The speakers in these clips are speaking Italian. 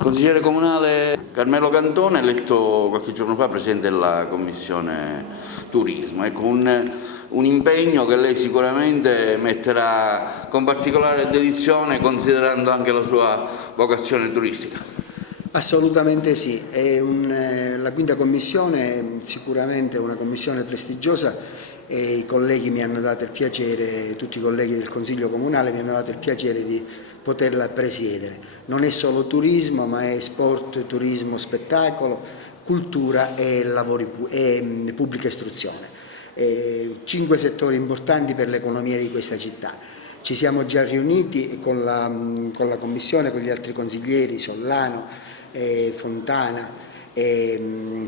Consigliere comunale Carmelo Cantone, eletto qualche giorno fa presidente della Commissione Turismo. Ecco, un impegno che lei sicuramente metterà con particolare dedizione, considerando anche la sua vocazione turistica. Assolutamente sì, la quinta commissione è sicuramente una commissione prestigiosa e i colleghi mi hanno dato il piacere, tutti i colleghi del Consiglio Comunale mi hanno dato il piacere di poterla presiedere. Non è solo turismo, ma è sport, turismo, spettacolo, cultura e pubblica istruzione. 5 settori importanti per l'economia di questa città. Ci siamo già riuniti con la Commissione, con gli altri consiglieri, Sollano, Fontana e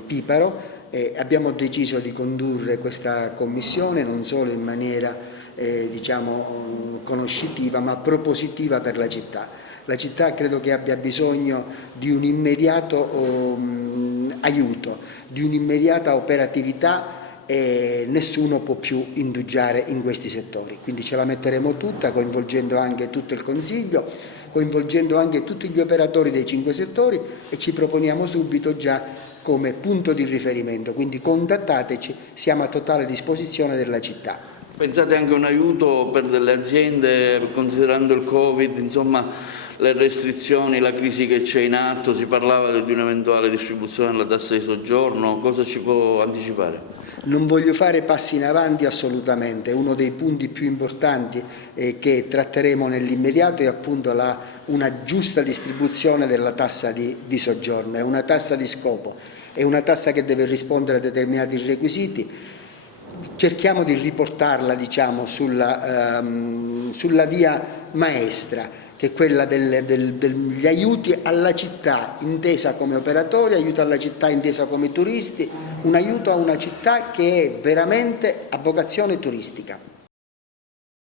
Piparo. Abbiamo deciso di condurre questa Commissione non solo in maniera conoscitiva, ma propositiva per la città. La città credo che abbia bisogno di un immediato aiuto, di un'immediata operatività, e nessuno può più indugiare in questi settori, quindi ce la metteremo tutta, coinvolgendo anche tutto il Consiglio, coinvolgendo anche tutti gli operatori dei 5 settori, e ci proponiamo subito già come punto di riferimento, quindi contattateci, siamo a totale disposizione della città. Pensate anche a un aiuto per delle aziende, considerando il Covid, insomma, le restrizioni, la crisi che c'è in atto, si parlava di un'eventuale distribuzione della tassa di soggiorno, cosa ci può anticipare? Non voglio fare passi in avanti assolutamente, uno dei punti più importanti che tratteremo nell'immediato è appunto una giusta distribuzione della tassa di soggiorno, è una tassa di scopo, è una tassa che deve rispondere a determinati requisiti. Cerchiamo di riportarla sulla via maestra, che è quella degli aiuti alla città intesa come operatoria, aiuto alla città intesa come turisti, un aiuto a una città che è veramente a vocazione turistica.